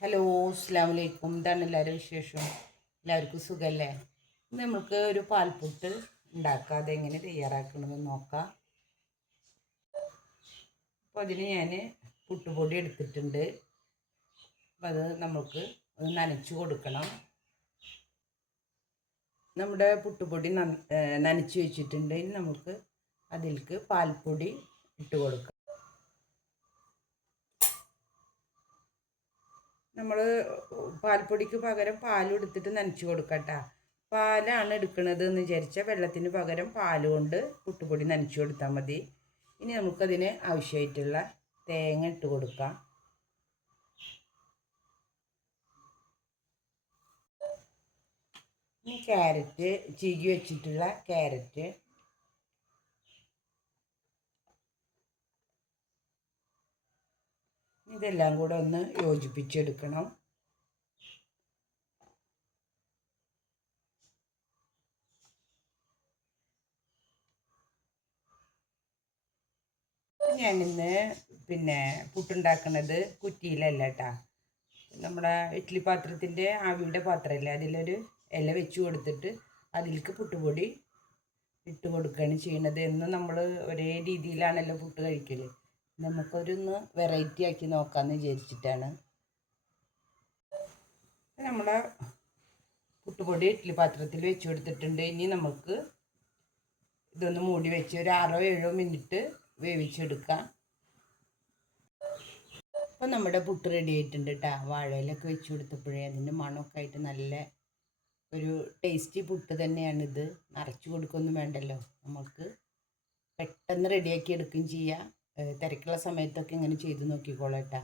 Hello, അസ്സലാമു അലൈക്കും. എന്താണ് എല്ലാവരും വിശേഷം? എല്ലാവർക്കും സുഖമല്ലേ? നമുക്ക് ഒരു പാൽപ്പുട്ട് ഉണ്ടാക്കാം. അതെങ്ങനെ തയ്യാറാക്കണമെന്ന് നോക്കാം. അപ്പോൾ അതിന് ഞാൻ പുട്ടുപൊടി എടുത്തിട്ടുണ്ട്. അപ്പോൾ അത് നമുക്ക് നനച്ച് കൊടുക്കണം. നമ്മുടെ പുട്ടുപൊടി നനച്ച് വെച്ചിട്ടുണ്ട്. ഇനി നമുക്ക് അതിലേക്ക് പാൽപ്പൊടി ഇട്ട് കൊടുക്കാം. നമ്മൾ പാൽപ്പൊടിക്ക് പകരം പാലും എടുത്തിട്ട് നനച്ച് കൊടുക്കട്ടോ. പാലാണ് എടുക്കുന്നത് എന്ന് വിചാരിച്ചാൽ വെള്ളത്തിന് പകരം പാൽ കൊണ്ട് പുട്ടുപൊടി നനച്ച് കൊടുത്താൽ മതി. ഇനി നമുക്കതിന് ആവശ്യമായിട്ടുള്ള തേങ്ങ ഇട്ട് കൊടുക്കാം. ഇനി ക്യാരറ്റ്, ചീകി വെച്ചിട്ടുള്ള ക്യാരറ്റ്, ഇതെല്ലാം കൂടെ ഒന്ന് യോജിപ്പിച്ചെടുക്കണം. ഞാനിന്ന് പുട്ടുണ്ടാക്കുന്നത് കുറ്റിയിലല്ല കേട്ടോ. നമ്മുടെ ഇഡ്ഡലി പാത്രത്തിൻ്റെ ആവിയുടെ പാത്രമല്ലേ, അതിലൊരു ഇല വെച്ച് കൊടുത്തിട്ട് അതിലേക്ക് പുട്ടുപൊടി ഇട്ട് കൊടുക്കുകയാണ് ചെയ്യുന്നത്. എന്നും നമ്മൾ ഒരേ രീതിയിലാണല്ലോ പുട്ട് കഴിക്കൽ. നമുക്കൊരൊന്ന് വെറൈറ്റി ആക്കി നോക്കാമെന്ന് വിചാരിച്ചിട്ടാണ്. നമ്മുടെ പുട്ടുപൊടി ഇഡ്ഡലി പാത്രത്തിൽ വെച്ച് കൊടുത്തിട്ടുണ്ട്. ഇനി നമുക്ക് ഇതൊന്ന് മൂടി വെച്ച് ഒരു 6-7 മിനിറ്റ് വേവിച്ചെടുക്കാം. അപ്പം നമ്മുടെ പുട്ട് റെഡി ആയിട്ടുണ്ട് കേട്ടോ. വാഴയിലൊക്കെ വെച്ച് കൊടുത്തപ്പോഴേ അതിൻ്റെ മണമൊക്കെ ആയിട്ട് നല്ല ഒരു ടേസ്റ്റി പുട്ട് തന്നെയാണിത്. നിറച്ച് കൊടുക്കൊന്നും വേണ്ടല്ലോ, നമുക്ക് പെട്ടെന്ന് റെഡിയാക്കി എടുക്കുകയും ചെയ്യാം. തിരക്കുള്ള സമയത്തൊക്കെ ഇങ്ങനെ ചെയ്ത് നോക്കിക്കോളാം കേട്ടോ.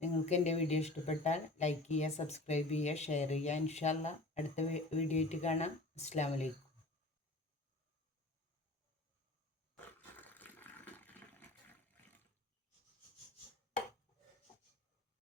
നിങ്ങൾക്ക് എൻ്റെ വീഡിയോ ഇഷ്ടപ്പെട്ടാൽ ലൈക്ക് ചെയ്യുക, സബ്സ്ക്രൈബ് ചെയ്യുക, ഷെയർ ചെയ്യുക. ഇൻഷാ അല്ലാഹ് അടുത്ത വീഡിയോ ആയിട്ട് കാണാം. അസ്സലാമു അലൈക്കും.